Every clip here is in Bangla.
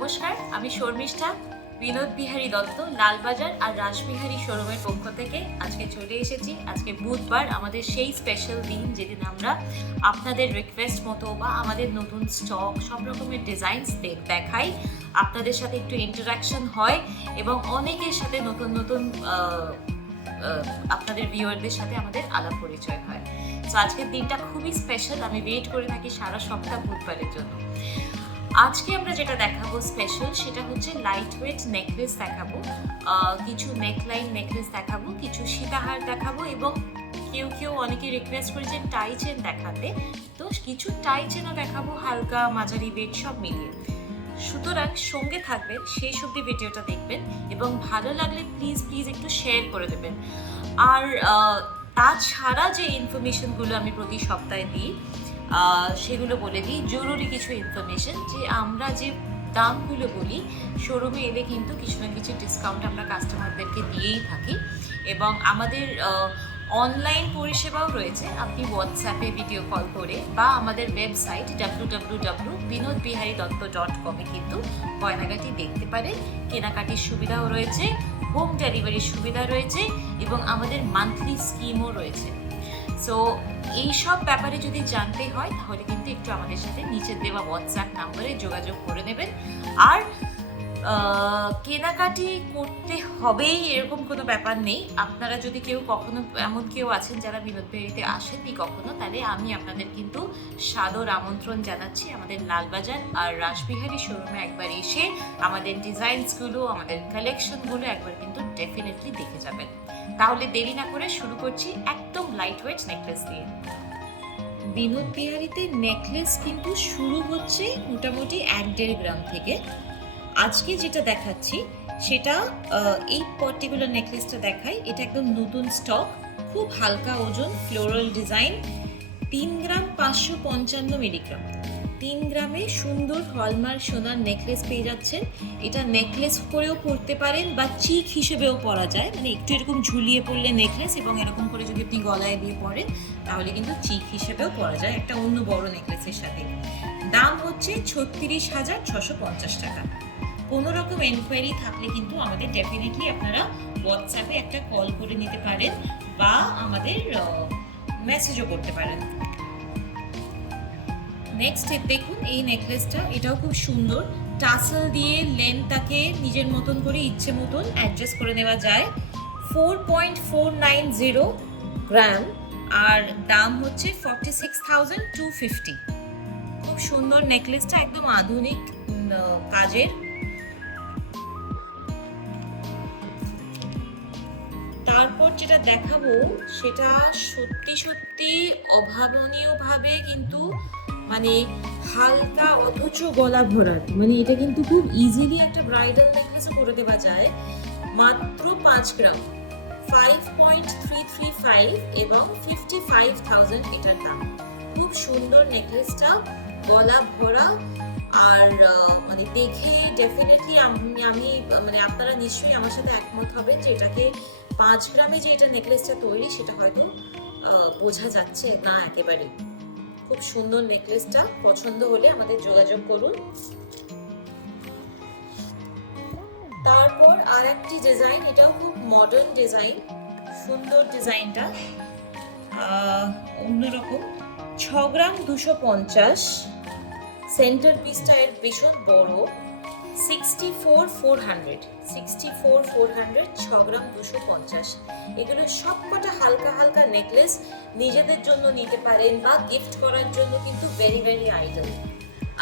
নমস্কার, আমি শর্মিষ্ঠা। বিনোদ বিহারী দত্ত লালবাজার আর রাসবিহারী শোরুমের পক্ষ থেকে আজকে চলে এসেছি। আজকে বুধবার, আমাদের সেই স্পেশাল দিন যেদিন আমরা আপনাদের রিকোয়েস্ট মতো বা আমাদের নতুন স্টক সব রকমের ডিজাইনস দেখাই, আপনাদের সাথে একটু ইন্টারাকশন হয় এবং অনেকের সাথে নতুন নতুন আপনাদের ভিউয়ারদের সাথে আমাদের আলাপ পরিচয় হয়। তো আজকের দিনটা খুবই স্পেশাল। আমি ওয়েট করে থাকি সারা সপ্তাহ বুধবারের জন্য। আজকে আমরা যেটা দেখাবো স্পেশাল, সেটা হচ্ছে লাইট ওয়েট নেকলেস দেখাবো, কিছু নেকলাইন নেকলেস দেখাবো, কিছু সীতাহার দেখাবো এবং কেউ অনেকে রিকোয়েস্ট করেছেন টাই চেন দেখাতে, তো কিছু টাই চেনও দেখাবো, হালকা মাঝারি ওয়েট সব মিলিয়ে। সুতরাং সঙ্গে থাকবেন, শেষ অবধি ভিডিওটা দেখবেন এবং ভালো লাগলে প্লিজ একটু শেয়ার করে দেবেন। আর তাছাড়া যে ইনফরমেশনগুলো আমি প্রতি সপ্তাহে দিই সেগুলো বলে দিই। জরুরি কিছু ইনফরমেশন, যে আমরা যে দামগুলো বলি শোরুমে এলে কিন্তু কিছু না কিছু ডিসকাউন্ট আমরা কাস্টমারদেরকে দিয়েই থাকি এবং আমাদের অনলাইন পরিষেবাও রয়েছে। আপনি হোয়াটসঅ্যাপে ভিডিও কল করে বা আমাদের ওয়েবসাইট www.binodbiharidotto.com কিন্তু গয়নাগাটি দেখতে পারেন। কেনাকাটির সুবিধাও রয়েছে, হোম ডেলিভারির সুবিধা রয়েছে এবং আমাদের মান্থলি স্কিমও রয়েছে। সো এইসব ব্যাপারে যদি জানতে হয় তাহলে কিন্তু একটু আমাদের সাথে নিচের দেওয়া হোয়াটসঅ্যাপ নাম্বারে যোগাযোগ করে নেবেন। আর কেনাকাটি করতে হবেই এরকম কোনো ব্যাপার নেই। আপনারা যদি কখনো এমন কেউ আছেন যারা বিনোদ বিহারীতে আসেননি কখনো, তাহলে আমি আপনাদের কিন্তু সাদর আমন্ত্রণ জানাচ্ছি আমাদের লালবাজার আর রাসবিহারী শোরুমে একবার এসে আমাদের ডিজাইনসগুলো, আমাদের কালেকশনগুলো একবার কিন্তু ডেফিনেটলি দেখে যাবেন। তাহলে দেরি না করে শুরু করছি একদম লাইট ওয়েট নেকলেস দিয়ে। বিনোদ বিহারীতে নেকলেস কিন্তু শুরু হচ্ছে মোটামুটি 1-1.5 গ্রাম থেকে। আজকে যেটা দেখাচ্ছি সেটা এই পার্টিকুলার নেকলেসটা দেখাই, এটা একদম নতুন স্টক, খুব হালকা ওজন, ফ্লোরাল ডিজাইন, 3 গ্রাম 555 মিলিগ্রাম। 3 গ্রামে সুন্দর হলমার্ক সোনার নেকলেস পেয়ে যাচ্ছেন। এটা নেকলেস করেও পরতে পারেন বা চিক হিসেবেও পরা যায়, মানে একটু এরকম ঝুলিয়ে পরলে নেকলেস এবং এরকম করে যদি আপনি গলায় দিয়ে পরেন তাহলে কিন্তু চিক হিসেবেও পরা যায় একটা অন্য বড় নেকলেসের সাথে। দাম হচ্ছে 36,650 টাকা। কোনো রকম এনকোয়ারি থাকলে কিন্তু আমাদের ডেফিনেটলি আপনারা হোয়াটসঅ্যাপে একটা কল করে নিতে পারেন বা আমাদের মেসেজও করতে পারেন। নেক্সট দেখুন এই নেকলেসটা, এটাও খুব সুন্দর। টাসেল দিয়ে লেন্থটাকে নিজের মতন করে ইচ্ছে মতন অ্যাডজাস্ট করে নেওয়া যায়। 4.490 গ্রাম আর দাম হচ্ছে 46,250। খুব সুন্দর নেকলেসটা, একদম আধুনিক কাজের। তারপর যেটা দেখাবো সেটা সত্যি অভাবনীয়ভাবে কিন্তু মানে হালকা অথচ গলা ভরাট, মানে এটা কিন্তু খুব ইজিলি একটা ব্রাইডাল নেকলেসও করে দেওয়া যায়। মাত্র 5 গ্রাম, 5.335 এবং 55,000 এটার দাম। খুব সুন্দর নেকলেসটা, গলা ভরা আর মানে দেখে ডেফিনেটলি আমি মানে আপনারা নিশ্চয়ই আমার সাথে একমত হবেন যে এটাকে 5 গ্রামে যে এটা নেকলেসটা তৈরি সেটা হয়তো বোঝা যাচ্ছে না একেবারে। খুব সুন্দর নেকলেসটা, পছন্দ হলে আমাদের যোগাযোগ করুন। তারপর আর একটি ডিজাইন, এটাও খুব মডার্ন ডিজাইন, সুন্দর ডিজাইনটা, অন্যরকম। 6 গ্রাম 250, সেন্টার পিসটা এর ভীষণ বড়, 64,400, 6 গ্রাম 250। এগুলো সবকটা হালকা নেকলেস, নিজেদের জন্য নিতে পারেন বা গিফট করার জন্য কিন্তু ভেরি আইডল।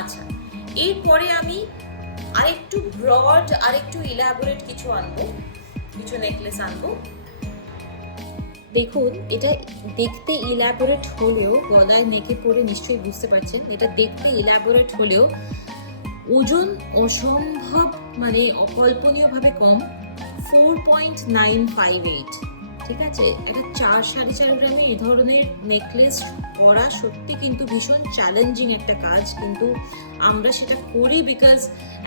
আচ্ছা, এরপরে আমি আরেকটু ব্রড, আরেকটু ইলাবোরেট কিছু নেকলেস আনবো। দেখুন, এটা দেখতে ইলাবোরেট হলেও, গলায় নেকে পরে নিশ্চয়ই বুঝতে পারছেন, এটা দেখতে ইলাবোরেট হলেও ওজন অসম্ভব, মানে অকল্পনীয়ভাবে কম, 4.958। ঠিক আছে, একটা 4-4.5 গ্রামে এই ধরনের নেকলেস করা সত্যি কিন্তু ভীষণ চ্যালেঞ্জিং একটা কাজ, কিন্তু আমরা সেটা করি বিকজ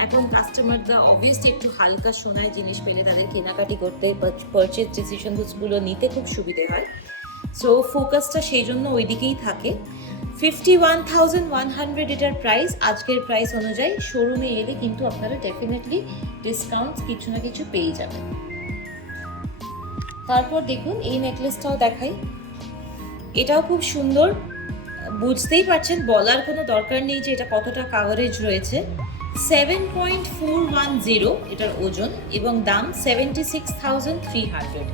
এখন কাস্টমাররা অবভিয়াসলি একটু হালকা সোনায় জিনিস পেলে তাদের কেনাকাটি করতে, পারচেজ ডিসিশনগুলো নিতে খুব সুবিধে হয়। সো ফোকাসটা সেই জন্য ওই দিকেই থাকে। 51,100 এটার প্রাইস। আজকের প্রাইস অনুযায়ী শোরুমে এলে কিন্তু আপনারা ডেফিনেটলি ডিসকাউন্ট কিছু না কিছু পেয়ে যাবেন। তারপর দেখুন এই নেকলেসটাও দেখাই, এটাও খুব সুন্দর। বুঝতেই পারছেন, বলার কোনো দরকার নেই যে এটা কতটা কাভারেজ রয়েছে। 7.410 এটার ওজন এবং দাম 76,300।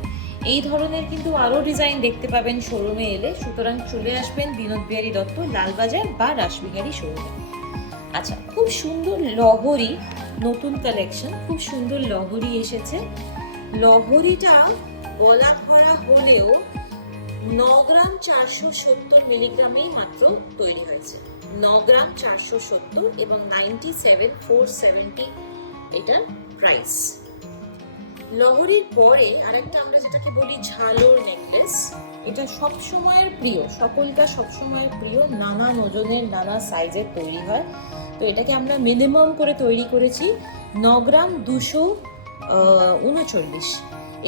এই ধরনের কিন্তু আরও ডিজাইন দেখতে পাবেন শোরুমে এলে, সুতরাং চলে আসবেন বিনোদ বিহারী দত্ত, লালবাজার বা রাসবিহারী শোরুমে। আচ্ছা, খুব সুন্দর লহরি, নতুন কালেকশন, খুব সুন্দর লহরি এসেছে। লহরিটা গলা ভরা হলেও 9 গ্রাম 470 মিলিগ্রামেই মাত্র তৈরি হয়েছে। 9 গ্রাম 470 এবং 97,470 এটার প্রাইস। লহরির পরে আরেকটা আমরা যেটাকে বলি ঝালোর নেকলেস, এটা সব সময়ের প্রিয়, সকলকার সব সময়ের প্রিয়, নানা ওজনের নানা সাইজের তৈরি হয়। তো এটাকে আমরা মিনিমাম করে তৈরি করেছি 9 গ্রাম 239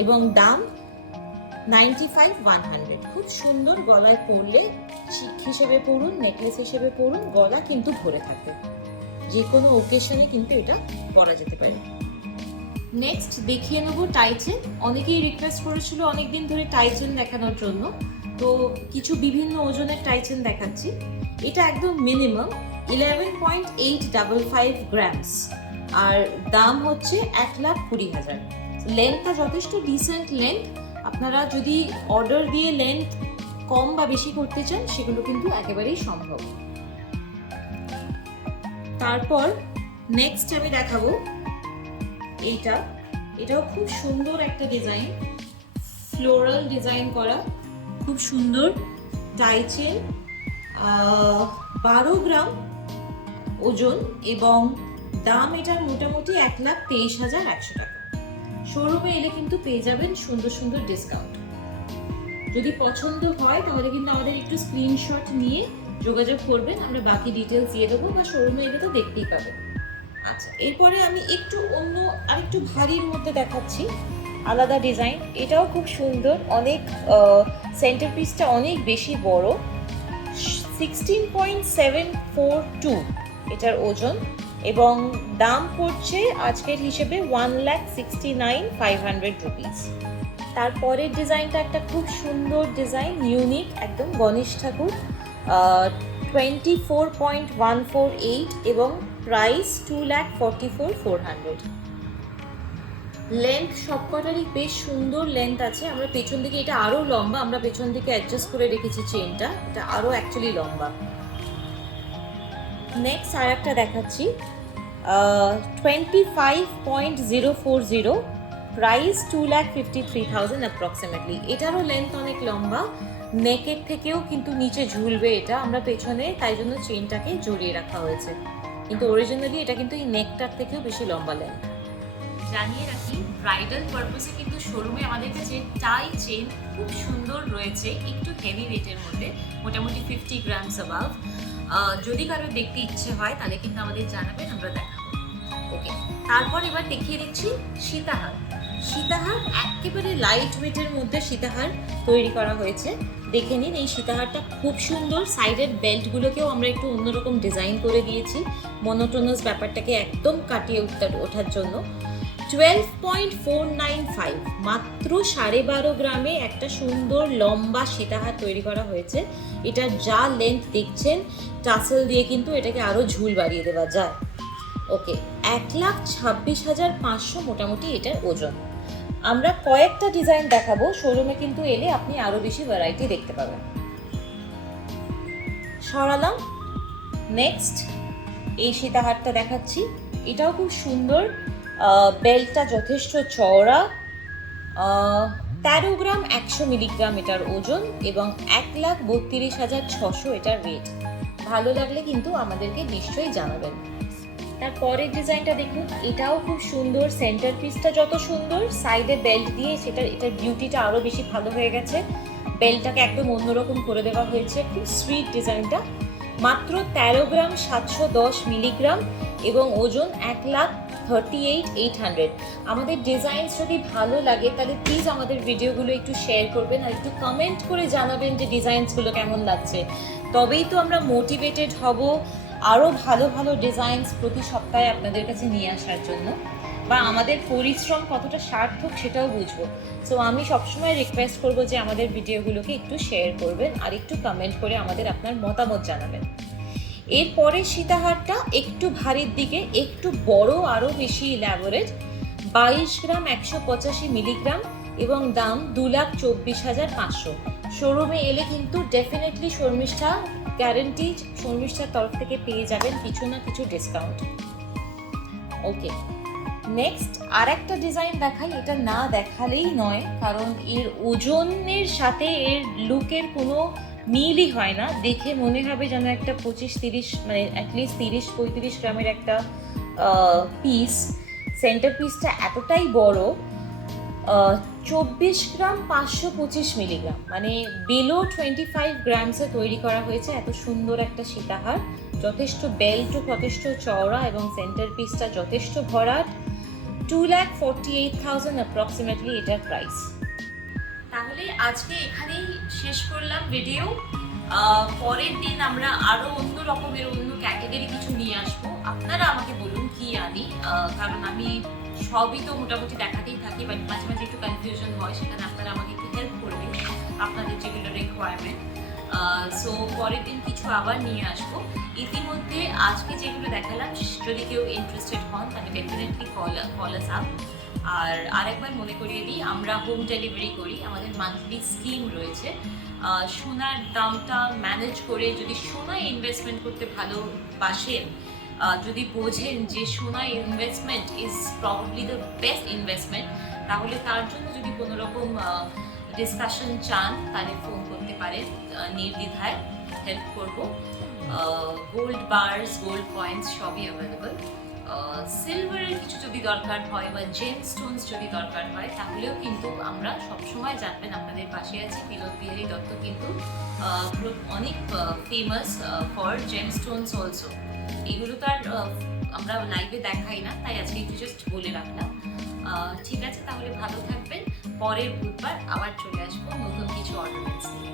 এবং দাম 95,100। খুব সুন্দর, গলায় পরলে চিক হিসেবে পরুন, নেকলেস হিসেবে পরুন, গলা কিন্তু ভরে থাকবে, যে কোনো ওকেশনে কিন্তু এটা পরা যেতে পারে। নেক্সট দেখিয়ে নেব টাইচেন। অনেকেই রিকোয়েস্ট করেছিল অনেকদিন ধরে টাইচেন দেখানোর জন্য, তো কিছু বিভিন্ন ওজনের টাইচেন দেখাচ্ছি। এটা একদম মিনিমাম 11.855 গ্রামস আর দাম হচ্ছে 1,20,000। লেন্থটা যথেষ্ট ডিসেন্ট লেন্থ। আপনারা যদি অর্ডার দিয়ে লেন্থ কম বা বেশি করতে চান সেগুলো কিন্তু একেবারেই সম্ভব। তারপর নেক্সট আমি দেখাবো এটাও খুব সুন্দর একটা ডিজাইন, ফ্লোরাল ডিজাইন করা, খুব সুন্দর টাইচেন, 12 গ্রাম ওজন এবং দাম এটার মোটামুটি 1,23,100 টাকা। শোরুমে এলে কিন্তু পেয়ে যাবেন সুন্দর সুন্দর ডিসকাউন্ট। যদি পছন্দ হয় তাহলে কিন্তু আমাদের একটু স্ক্রিনশট নিয়ে যোগাযোগ করবেন, আমরা বাকি ডিটেলস দিয়ে দেবো, বা শোরুমে এলে তো দেখতেই পাবেন। আচ্ছা, এরপরে আমি একটু অন্য আরেকটু ভারীর মধ্যে দেখাচ্ছি, আলাদা ডিজাইন। এটাও খুব সুন্দর, অনেক সেন্টার পিসটা অনেক বেশি বড়, 16.742 এটার ওজন এবং দাম পড়ছে আজকের হিসেবে 1,69,500 রুপিস। তারপরের ডিজাইনটা একটা খুব সুন্দর ডিজাইন, ইউনিক একদম, গণেশ ঠাকুর, 24.148 এবং প্রাইস 2,44,400। লেন্থ সবকটারই বেশ সুন্দর লেন্থ আছে। আমরা পেছন দিকে, এটা আরো লম্বা, আমরা পেছন দিকে অ্যাডজাস্ট করে রেখেছি চেনটা, এটা আরো অ্যাকচুয়ালি লম্বা। নেক্সট আর একটা দেখাচ্ছি, 25.040, প্রাইস 2,53,000 অ্যাপ্রক্সিমেটলি। এটারও লেন্থ অনেক লম্বা, নেকের থেকেও কিন্তু নিচে ঝুলবে এটা, আমরা পেছনে তাই জন্য চেনটাকে জড়িয়ে রাখা হয়েছে, কিন্তু অরিজিনালি এটা কিন্তু এই নেকটার থেকেও বেশি লম্বা লেন্থ। জানিয়ে রাখি, ব্রাইডাল পারপাসে কিন্তু শোরুমে আমাদের কাছে টাই চেন খুব সুন্দর রয়েছে, একটু হেভি ওয়েটের মধ্যে, মোটামুটি 50 গ্রামস অ্যাবাভ। যদি কারোর দেখতে ইচ্ছে হয় তাহলে কিন্তু আমাদের জানাবেন, আমরা দেখাবো। ওকে, তারপর এবার দেখিয়ে দিচ্ছি সীতাহার। সীতাহার একেবারে লাইট ওয়েটের মধ্যে সীতাহার তৈরি করা হয়েছে। দেখে নিন, এই সীতাহারটা খুব সুন্দর। সাইডের বেল্টগুলোকেও আমরা একটু অন্যরকম ডিজাইন করে দিয়েছি, মনোটোনাস ব্যাপারটাকে একদম কাটিয়ে ওঠার জন্য। 12.495, মাত্র 12.5 গ্রামে একটা সুন্দর লম্বা সীতাহার তৈরি করা হয়েছে। এটা যা লেন্থ দেখছেন, টাসেল দিয়ে কিন্তু এটাকে আরো ঝুল বাড়িয়ে দেওয়া যায়। ওকে, 1,26,500 মোটামুটি এটার ওজন। আমরা কয়েকটা ডিজাইন দেখাবো, শোরুমে কিন্তু এলে আপনি আরো বেশি ভ্যারাইটি দেখতে পাবেন। সরালাম। নেক্সট এই সীতাহারটা দেখাচ্ছি, এটাও খুব সুন্দর, বেল্টটা যথেষ্ট চওড়া, 13 গ্রাম 100 মিলিগ্রাম এটার ওজন এবং 1,32,600 এটার রেট। ভালো লাগলে কিন্তু আমাদেরকে নিশ্চয়ই জানাবেন। তারপরের ডিজাইনটা দেখুন, এটাও খুব সুন্দর, সেন্টার পিসটা যত সুন্দর, সাইডে বেল্ট দিয়ে এটার বিউটিটা আরো বেশি ভালো হয়ে গেছে। বেল্টটাকে একদম অন্যরকম করে দেওয়া হয়েছে, খুব সুইট ডিজাইনটা। মাত্র 13 গ্রাম 710 মিলিগ্রাম এবং ওজন 1,38,800। আমাদের ডিজাইন যদি ভালো লাগে তাহলে প্লিজ আমাদের ভিডিওগুলো একটু শেয়ার করবেন আর একটু কমেন্ট করে জানাবেন যে ডিজাইনসগুলো কেমন লাগছে। তবেই তো আমরা মোটিভেটেড হব আরও ভালো ভালো ডিজাইনস প্রতি সপ্তাহে আপনাদের কাছে নিয়ে আসার জন্য, বা আমাদের পরিশ্রম কতটা সার্থক সেটাও বুঝবো। সো আমি সবসময় রিকোয়েস্ট করব যে আমাদের ভিডিওগুলোকে একটু শেয়ার করবেন আর একটু কমেন্ট করে আমাদের আপনার মতামত জানাবেন। এরপরে সীতাহারটা একটু ভারীর দিকে, একটু বড়, আরও বেশি ইলাবোরেট, 22 গ্রাম 185 মিলিগ্রাম এবং দাম 2,24,500। শোরুমে এলে কিন্তু ডেফিনেটলি শর্মিষ্ঠা গ্যারেন্টি, শর্মিষ্ঠার তরফ থেকে পেয়ে যাবেন কিছু না কিছু ডিসকাউন্ট। ওকে, নেক্সট আর একটা ডিজাইন দেখাই। এটা না দেখালেই নয়, কারণ এর ওজনের সাথে এর লুকের কোনো মিলই হয় না। দেখে মনে হবে যেন একটা 25-30 মানে অ্যাটলিস্ট 30-35 গ্রামের একটা পিস। সেন্টার পিসটা এতটাই বড়, 24 গ্রাম 525 মিলিগ্রাম, মানে বিলো 25 গ্রামসে তৈরি করা হয়েছে। এত সুন্দর একটা সীতাহার, যথেষ্ট বেল্টও যথেষ্ট চওড়া এবং সেন্টার পিসটা যথেষ্ট ভরাট। 2,48,000 অ্যাপ্রক্সিমেটলি এটার প্রাইস। তাহলে আজকে এখানেই শেষ করলাম ভিডিও। পরের দিন আমরা আরো অন্য রকমের, অন্য ক্যাটাগরি কিছু নিয়ে আসবো। আপনারা আমাকে বলুন কি আনি, কারণ আমি সবই তো মোটামুটি দেখাতেই থাকি, বাট মাঝে মাঝে একটু কনফিউশন হয়, সেখানে আপনারা আমাকে একটু হেল্প করবেন আপনাদের যেগুলো রিকোয়ারমেন্ট। সো পরের দিন কিছু আবার নিয়ে আসবো। ইতিমধ্যে আজকে যেগুলো দেখালাম, যদি কেউ ইন্টারেস্টেড হন তাহলে ডেফিনেটলি কল আস আপ। আর আরেকবার মনে করিয়ে দিই, আমরা হোম ডেলিভারি করি, আমাদের মান্থলি স্কিম রয়েছে। সোনার দামটা ম্যানেজ করে, যদি সোনায় ইনভেস্টমেন্ট করতে ভালোবাসেন, যদি বোঝেন যে সোনায় investment is probably the best investment, তাহলে তার জন্য যদি কোনো রকম ডিসকাশন চান তাহলে ফোন করতে পারেন, নির্দ্বিধায় হেল্প করব। গোল্ড বার্স, গোল্ড কয়েন্স সবই অ্যাভেলেবল। সিলভারের কিছু যদি দরকার হয় বা জেম স্টোনস যদি দরকার হয়, তাহলেও কিন্তু আমরা সবসময় জানবেন আপনাদের পাশে আছি। বিনোদ বিহারী দত্ত কিন্তু অনেক famous for gemstones also. এগুলো তো আর আমরা লাইভে দেখাই না, তাই আজকে একটু জাস্ট বলে রাখলাম। ঠিক আছে, তাহলে ভালো থাকবেন। পরের বুধবার আবার চলে আসবো নতুন কিছু অর্নামেন্টস নিয়ে।